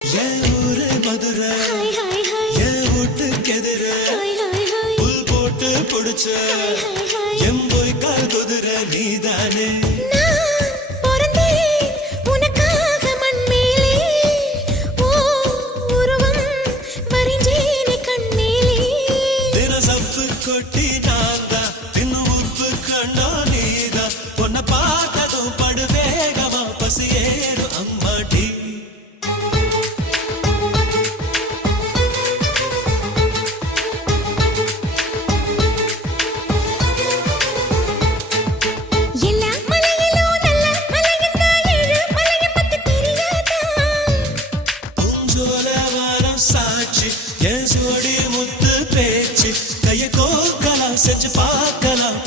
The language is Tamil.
என் ஊரு மதுரை என் வீட்டுக்கு எதிர புல் போட்டு புடிச்ச என் போய் கால் குதிரை நீதானே கொட்டி நான்தா தின்னு உப்பு கண்ணா நீதா பொண்ண பார்த்ததும் படு வேகமா பசி ஏறும் அம்மாடி எல்லா மலையிலும் நல்ல மலையந்தா ஏழு மலைய பத்தி தெரியாதா பூஞ்சோல வாரம் சாட்சி என் சோடி முத்து பேச்சு கைய கோக்கலாம் செஞ்சு பார்க்கலாம்